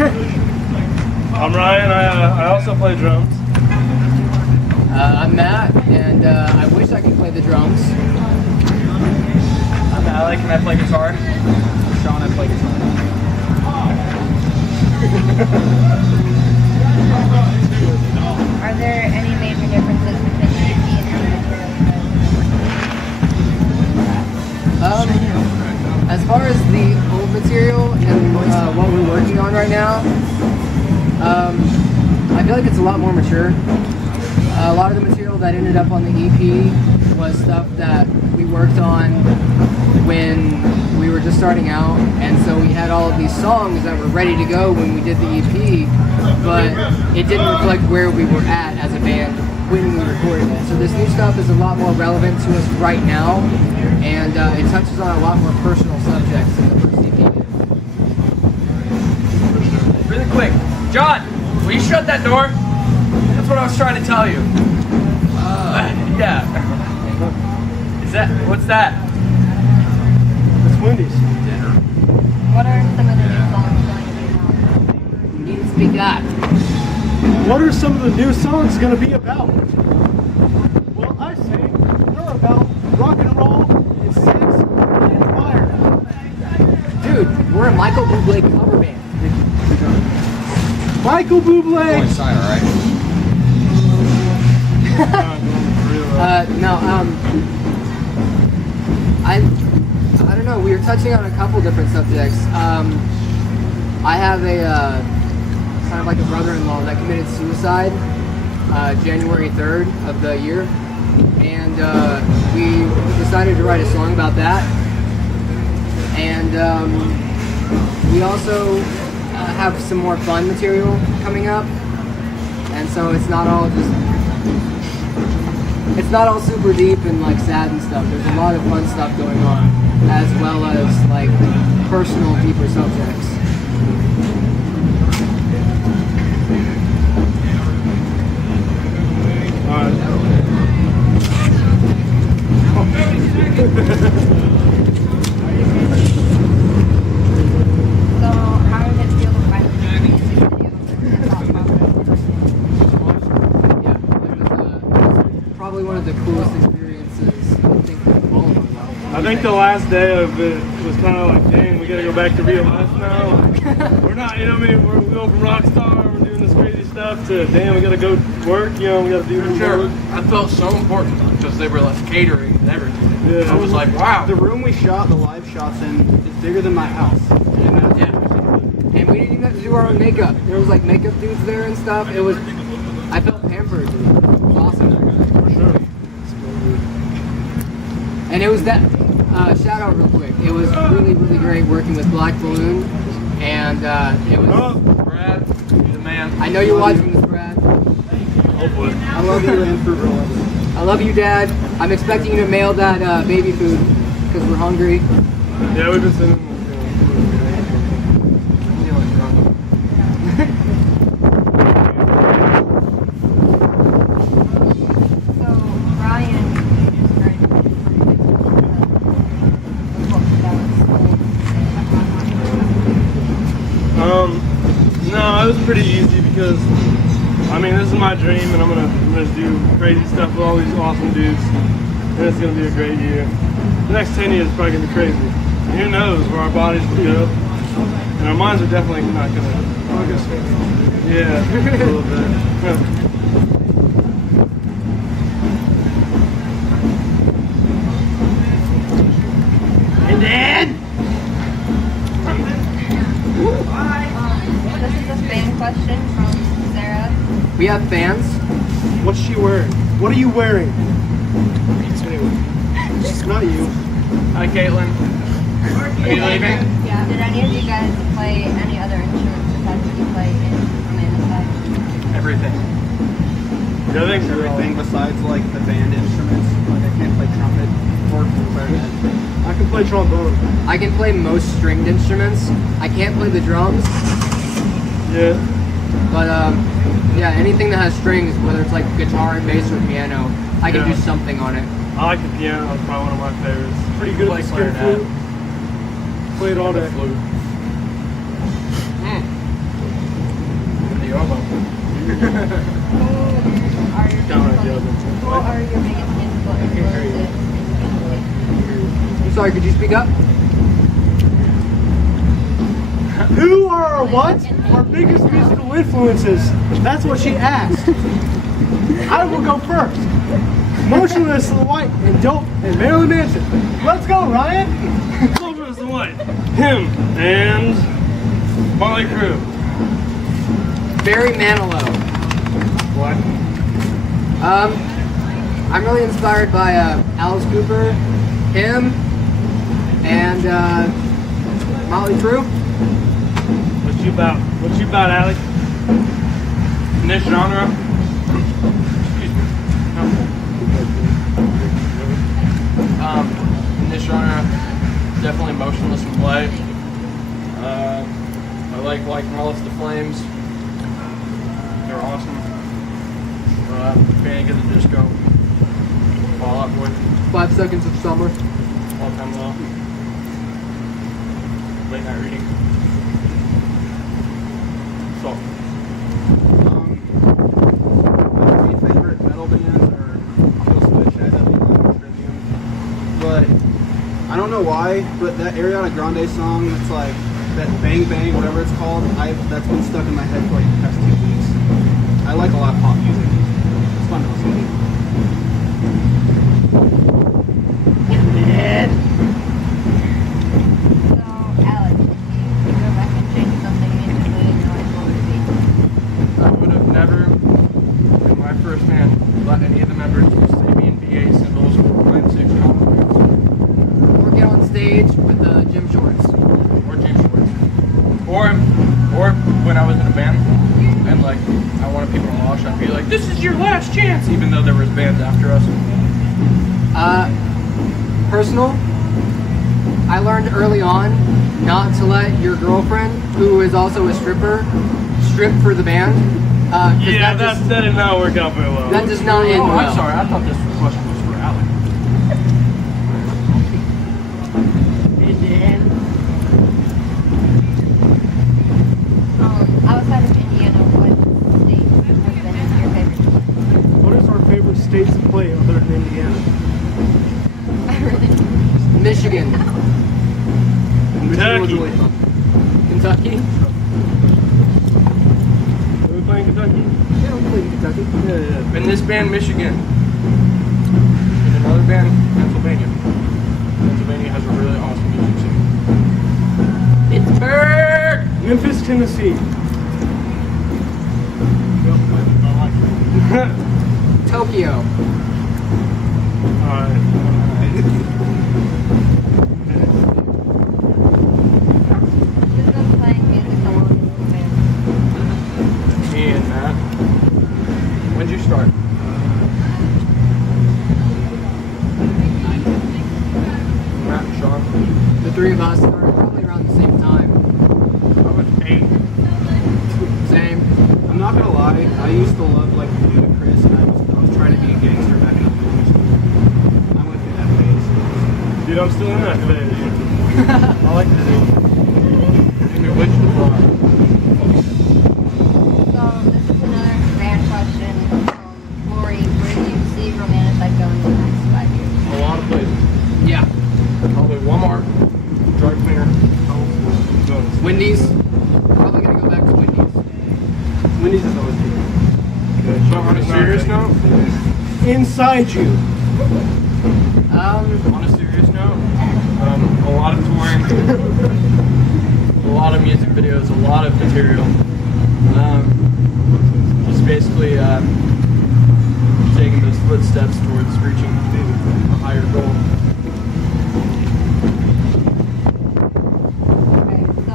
I'm Ryan. I also play drums. I'm Matt, and I wish I could play the drums. I'm Alec, and I play guitar. I'm Sean, I play guitar. Are there any major differences between the EP and the material? As far as the old material and what we're working on right now, I feel like it's a lot more mature. A lot of the material that ended up on the EP was stuff that we worked on when we were just starting out, and so we had all of these songs that were ready to go when we did the EP, but it didn't reflect where we were at as a band when we recorded it. So this new stuff is a lot more relevant to us right now, and it touches on a lot more personal subjects than the first EP did. Really quick, John, will you shut that door? That's what I was trying to tell you. Yeah. Is that, what's that? It's Wendy's. What are some of the new songs going to be about? You need to speak up. What are some of the new songs going to be about? Well, I say they're about rock and roll and sex and fire. Dude, we're a Michael Bublé cover band. Michael Bublé. Sign, all right? I don't know. We were touching on a couple different subjects. I have a kind of like a brother-in-law that committed suicide January 3rd of the year, and we decided to write a song about that. And we also have some more fun material coming up, and so it's not all super deep and like sad and stuff. There's a lot of fun stuff going on, as well as like personal, deeper subjects. So, how did it feel to finally do a music video about Yeah, it was probably one of the coolest experiences I think of all of our lives. I think the last day of it was kind of like, dang, we gotta go back to real life now. We're not, you know what I mean? We're going from rock star, we're doing this crazy stuff to, damn, we gotta go work, you know, we gotta do For more sure. work. I felt so important because they were like catering and everything. Yeah. I was like, wow. The room we shot the live shots in is bigger than my house. And And we didn't even have to do our own makeup. There was like makeup dudes there and stuff. It was, I felt pampered. It was awesome. For sure. And it was that, shout out real quick. It was really, really great working with Black Balloon. And it was, Brad, you're the man. I know you're watching this, Brad. Hopefully. I love you and Fruit Roll-Ups. I love you, Dad. I'm expecting you to mail that baby food because we're hungry. Yeah, we've been sitting. So, Ryan, No, it was pretty easy because, I mean, this is my dream, and I'm gonna do crazy stuff with all these awesome dudes, and it's gonna be a great year. The next 10 years is probably gonna be crazy. And who knows where our bodies will go, and our minds are definitely not gonna. Yeah, a little bit. And then, this is a fan question from Sarah. we have fans. What's she wearing? What are you wearing? Anyway, it's not you. Hi, Caitlin. Are you leaving? Yeah. Did any of you guys play any other instruments besides what you play in Romanticide? Everything. Yeah, I think so. Everything besides like the band instruments. Like I can't play trumpet or clarinet. I can play trombone. I can play most stringed instruments. I can't play the drums, Yeah. but yeah, anything that has strings, whether it's like guitar and bass or piano, I can Yeah. do something on it. I like the piano. It's probably one of my favorites. Pretty good at Like the string clarinet. flute. Played all day. Flute. Who are your biggest musical influences? I'm sorry, could you speak up? Who are our what? Our biggest musical influences. That's what she asked. I will go first. Motionless in the White and Dope and Marilyn Manson. Let's go, Ryan. Motionless in the White. Him and Molly Crew. Barry Manilow. What? I'm really inspired by Alice Cooper, him, and Molly Crew. What you about? What you about, Alec? In this genre? In this genre, definitely Motionless in White. I like Mollis the Flames. They're awesome. Panic at the Disco. Fall Out Boy. 5 Seconds of Summer. All Time Low. Late Night Reading. So. My three favorite metal bands are Kill Switch, IW, Trivium. But I don't know why, but that Ariana Grande song, it's like that Bang Bang, whatever it's called, that's been stuck in my head for like the past 2 weeks. I like a lot of pop music. It's fun to listen to. So, Alex, if you go back and change something musically in your life, what would it be? I would have never, in my first band, let any of the members use Sabian BA symbols or Line 6 compounds. Or get on stage with gym shorts. Or James Schwartz. Or when I was in a band and like I wanted people to mosh, I'd be like, "This is your last chance," even though there was bands after us. Personal. I learned early on not to let your girlfriend, who is also a stripper, strip for the band. Yeah, that did not work out very well. That does not end Oh, well. I'm sorry. I thought this question was for Alec. Outside of Indiana, what state has been your favorite? What is our favorite state to play other than Indiana? Michigan. Michigan was Kentucky. really fun. Kentucky. Are we playing Kentucky? Yeah, we played in Kentucky. Yeah. In this band, Michigan. In another band, Pennsylvania. Pennsylvania has a really awesome music scene. Pittsburgh! Memphis, Tennessee. Tokyo. Alright. Who's been playing music the longest in the band? Me and Matt. When'd you start? Matt and Sean. The three of us started probably around the same time. I was 8. Same. I'm not gonna lie, I used to love like Ludacris and I was trying to be a gangster back in elementary school. I went through that phase. Dude, I'm still in that phase. I like that. In your witch the block. So, this is another band question. Lori, where do you see Romanticide going in the next 5 years? A lot of places. Yeah. Probably Walmart, dry cleaner. Wendy's. Probably gonna go back to Wendy's. Wendy's is always good. So on a serious note, Inside you. on a serious note, a lot of touring, a lot of music videos, a lot of material. Just basically taking those footsteps towards reaching a higher goal. Okay, so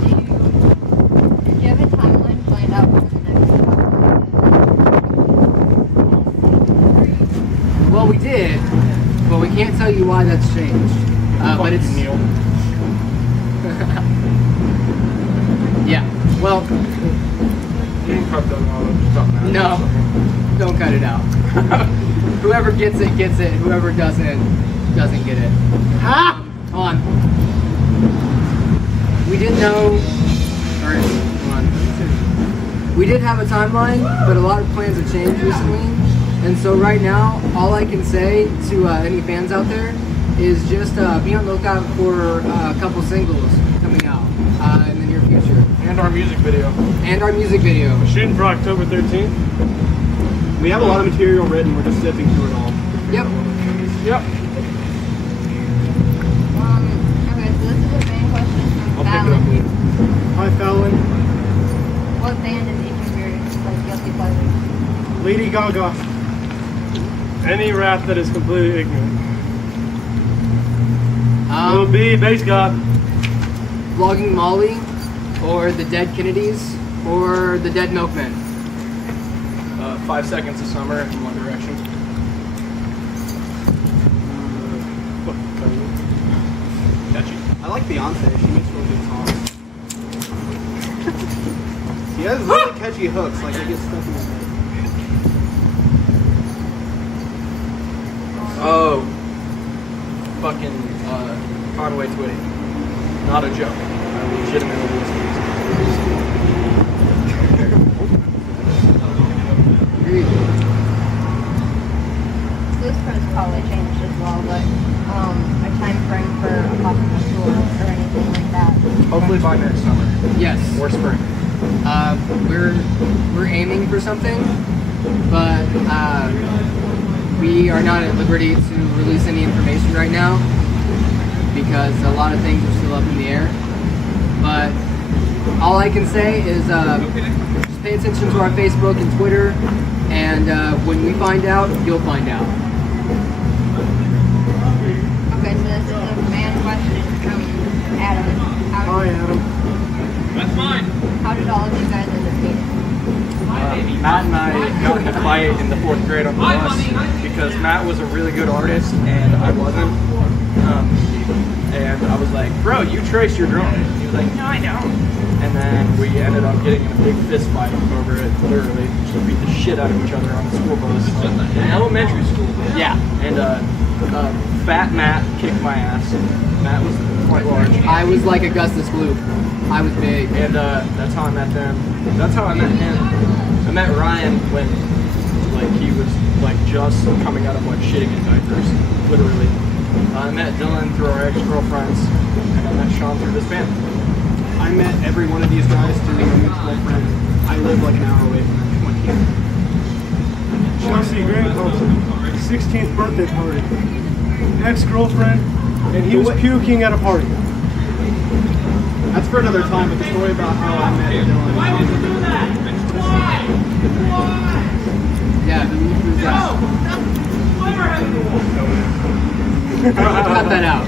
do you have a timeline planned out for the next couple? Well, we did, but we can't tell you why that's changed. But it's Neil. yeah. Well, You can cut that out. Just talk now. no, don't cut it out. Whoever gets it gets it. Whoever doesn't get it. Ha! Hold on. We didn't know. Or hold on. We did have a timeline, but a lot of plans have changed recently. And so right now, all I can say to any fans out there is just be on the lookout for a couple singles coming out in the near future. And our music video. And our music video. We're shooting for October 13th. We have a lot of material written. We're just sifting through it all. Yep. Yep. Okay, so this is a fan question from I'll pick it up. Fallon. Hi, Fallon. What band is each of your like guilty pleasures? Lady Gaga. Any rap that is completely ignorant. Will Um, be Bass God. Vlogging Molly, or the Dead Kennedys, or the Dead Milkmen. 5 Seconds of Summer in One Direction. Catchy. I like Beyonce. She makes really good songs. She has really catchy hooks. Like they get stuck in my head. Oh, fucking Conway Twitty. Not a joke. I legitimately listen to Agreed. So this has probably changed as well, but a time frame for a possible tour or anything like that. Hopefully by next summer Yes. or spring. We're aiming for something, but we are not at liberty to release any information right now because a lot of things are still up in the air. But all I can say is just pay attention to our Facebook and Twitter, and when we find out, you'll find out. Okay, so this is a fan question from Adam. Hi, Adam. How did all of you guys end up meeting? Matt and I got in a fight in the 4th grade on the bus because Matt was a really good artist and I wasn't. And I was like, bro, you traced your drawing. He was like, no, I don't. And then we ended up getting in a big fist fight over it, literally. Just beat the shit out of each other on the school bus in elementary school. Yeah. And Fat Matt kicked my ass. Matt was quite large. I was like Augustus Gloop. I was big. And that's how I met them. That's how I met him. I met Ryan when like he was like just coming out of like shitting in diapers, literally. I met Dylan through our ex-girlfriends, and I met Sean through this band. I met every one of these guys through a mutual friend. I live like an hour away from them. Went here. Chelsea Greenpost, 16th birthday party. Ex-girlfriend, and he was puking at a party. That's for another time, but the story about how I met Dylan. Why would you do that? Why? Why? Yeah, who's that? Whoever has the wall. Cut that out.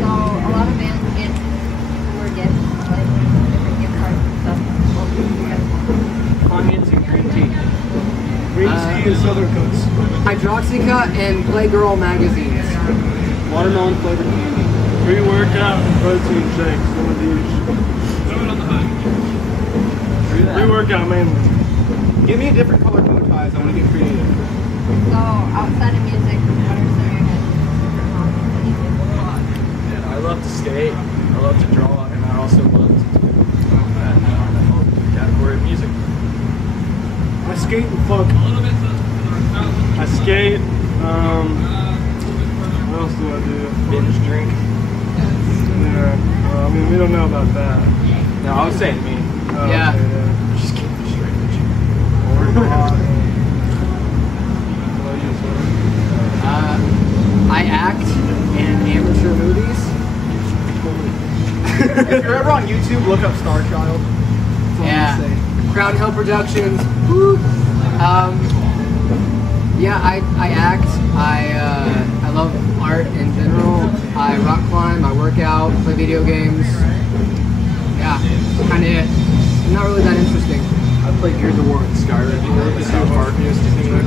So a lot of bands get tour gifts, like different gift cards and stuff. What do you guys want? Onions and green tea. Green tea and Southern Cooks. Hydroxycut and Playgirl magazines. Watermelon flavored candy. Pre-workout and protein shakes. Some of these. Pre-workout mainly. Give me a different color bow ties. I want to get creative. So outside of music, what are some of your guys' And I love to skate, I love to draw, and I also love to do that category of music. I skate and fuck. I skate. What else do I do? Binge drink. Yeah. Well, I mean, we don't know about that. No, I was saying me. Oh, Yeah. okay, yeah. Just kidding, straight bitch. I act in amateur movies. If you're ever on YouTube, look up Star Child. That's all I'm Yeah. gonna say. Crown Hill Productions. Woo. Yeah, I act. I love art in general. I rock climb. I work out. Play video games. Yeah, kind of it. I'm not really that interesting. I played Gears of War in Skyrim. You know, the South Park used to do.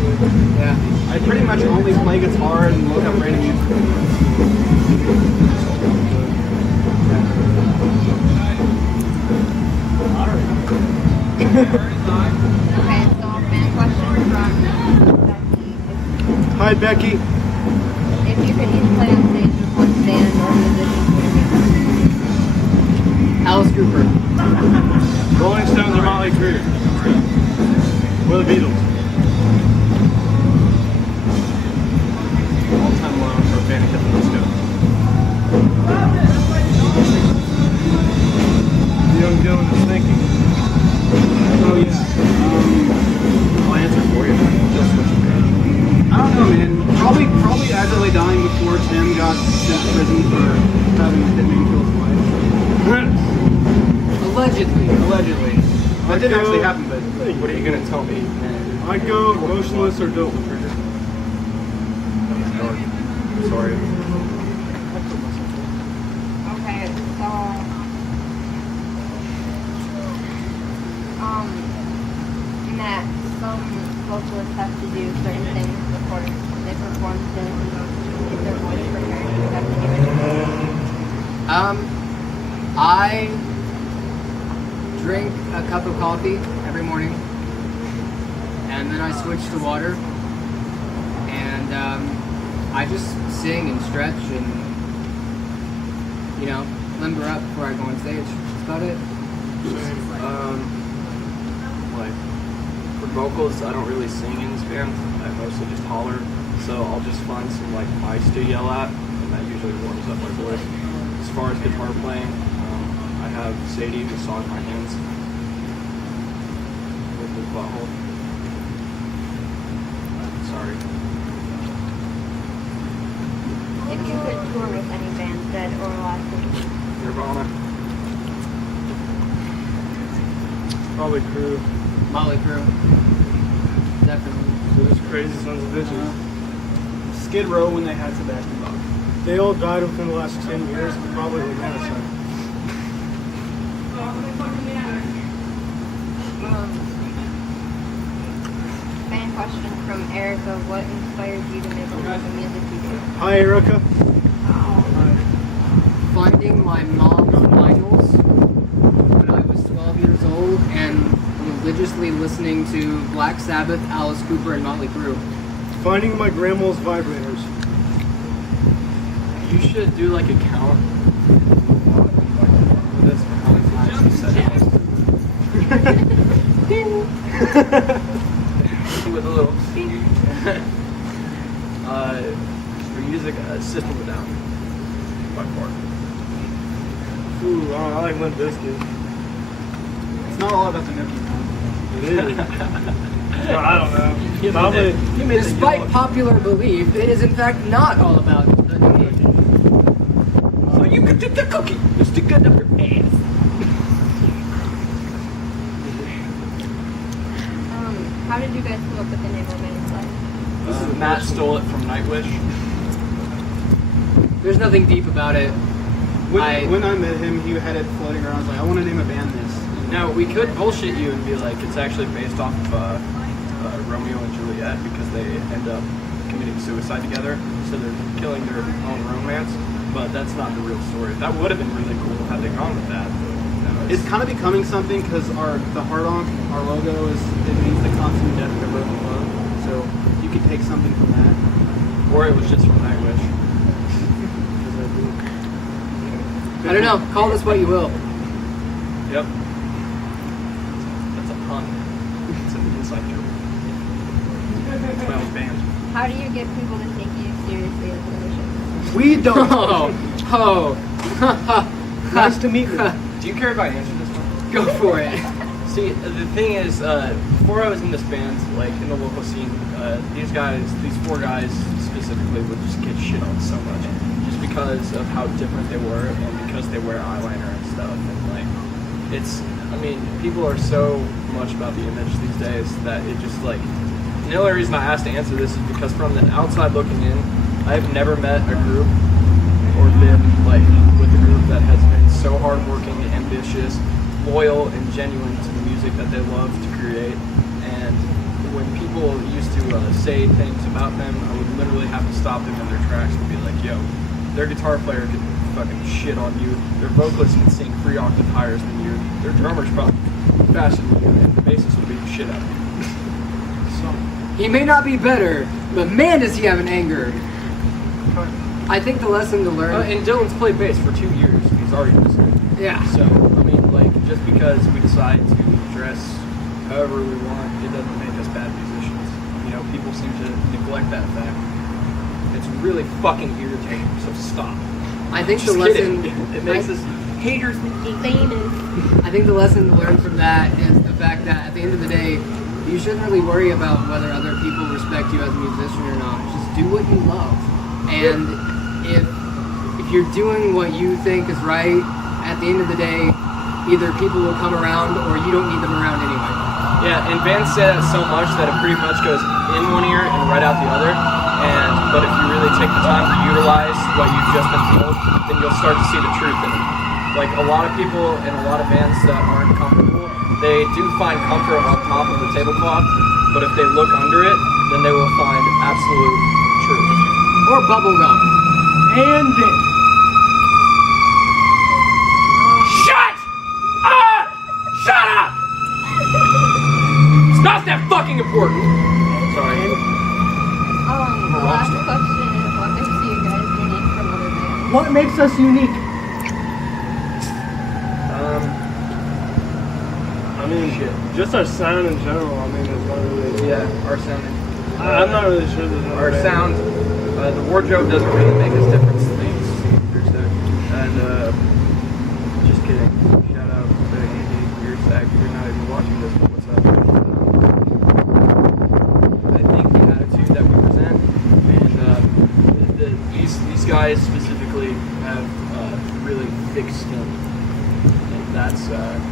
Yeah. I pretty much only play guitar and look up random YouTube videos. Okay, so fan question from Becky. Hi, Becky. If you could each play on stage with one band or musician, who would it Alice Cooper. Rolling Stones or Motley Crue? Or the Beatles? All-time low for Panic at the Disco. Young Dylan is thinking. Oh yeah. I'll answer for you. Just switch your page. I don't know, man. Probably as I lay dying before Tim got sent to prison for having a hitman kill his wife. Allegedly. Allegedly. That didn't actually happen, but What are you gonna tell me? I'd go Motionless or Dope. Sorry. Okay, so Matt, some vocalists have to do certain things before they perform to get their voice prepared. Do you have to do anything? I drink a cup of coffee every morning, and then I switch to water, and I just sing and stretch and, you know, limber up before I go on stage. That's about it. Like for vocals, I don't really sing in this band. I mostly just holler. So I'll just find some like mics to yell at, and that usually warms up my voice. As far as guitar playing, I have Sadie who saws my hands with his butthole. Sorry. If you could tour with any band, dead or alive, Nirvana. Probably Crue. Motley Crue. Definitely. Those crazy sons of bitches. Skid Row when they had Sebastian Bach. They all died within the last 10 years, probably Romanticide. fan question from Erica. What inspired you to make all the music you do? Hi, Erica. Finding my mom's vinyls when I was 12 years old and religiously listening to Black Sabbath, Alice Cooper, and Motley Crue. Finding my grandma's vibrators. You should do like a count. That's how many times you said it. With a little for music, System of a Down by far. Ooh, I like Limp Bizkit. It's not all about the nookie. It is. No, I don't know. Probably. Despite popular belief, it is in fact not all about the cookie. So you can take the cookie and stick it up your ass. How did you guys come up with the name Romanticide? Matt stole it from Nightwish. There's nothing deep about it. When I met him, he had it floating around. I was like, I want to name a band this. Now, we could bullshit you and be like, it's actually based off of Romeo and Juliet because they end up committing suicide together, so they're killing their own romance, but that's not the real story. That would have been really cool had they gone with that. No, It's kind of becoming something because the Hardonk, our logo, it means the constant death of broken love. So you could take something from that. or it was just from Nightwish. I don't know. Call this what you will. Yep. That's a pun. It's an inside joke. It's my own band. How do you get people to take you seriously as a musician? We don't. Oh. Nice to meet you. Do you care if I answer this one? Go for it. See, the thing is, before I was in this band, like in the local scene, these four guys specifically, would just get shit on so much, just because of how different they were, and because they wear eyeliner and stuff, and like, people are so much about the image these days that it just like, the only reason I asked to answer this is because from the outside looking in, I've never met a group or been like with a group that has been so hardworking, ambitious, loyal, and genuine to the music that they love to create. And when people used to say things about them, I would literally have to stop them in their tracks and be like, yo, their guitar player can fucking shit on you, their vocalist can sing 3 octaves higher than you, their drummer's probably faster than you, and the bassist will beat the shit out of you. He may not be better, but man does he have an anger. I think the lesson to learn... And Dylan's played bass for 2 years. He's already listening. yeah. So, I just because we decide to dress however we want, it doesn't make us bad musicians. You know, people seem to neglect that fact. It's really fucking irritating, so stop. I think Just the kidding. lesson It makes us haters. Famous. I think the lesson to learn from that is the fact that at the end of the day, you shouldn't really worry about whether other people respect you as a musician or not. Just do what you love. And if you're doing what you think is right, at the end of the day, either people will come around or you don't need them around anyway. Yeah, and bands say that so much that it pretty much goes in one ear and right out the other. But if you really take the time to utilize what you've just been told, then you'll start to see the truth in it. Like a lot of people in a lot of bands that aren't comfortable, they do find comfort on top of the tablecloth, but if they look under it, then they will find absolute truth. Or bubblegum. And dick. Shut up! Shut up! It's not that fucking important. Sorry. The last question is, what makes you guys unique from other bands? What makes us unique? I mean, just our sound in general. I mean, it's not really. Yeah, our sound. I'm not really sure there's Our another sound, the wardrobe doesn't really make us different things, per se. And just kidding. Shout out to Andy. You're sad you're not even watching this, but what's up? I think the attitude that we present, and these guys specifically have really thick skin. And that's.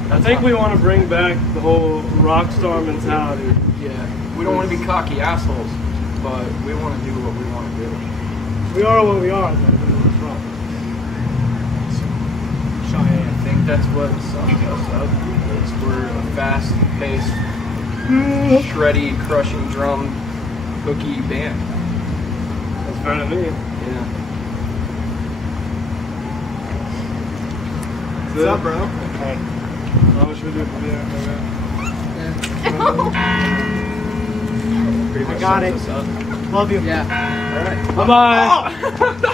I think we want to bring back the whole rock star mentality. Yeah. We don't want to be cocky assholes, but we want to do what we want to do. We are what we are. What's wrong? Cheyenne. I think that's what sums us up. We're a fast-paced, shreddy, crushing drum, hooky band. That's better than me. Yeah. What's up, bro? I wish we did for beer. Pretty much got sums it. us up. Love you. Yeah. All right. Bye bye.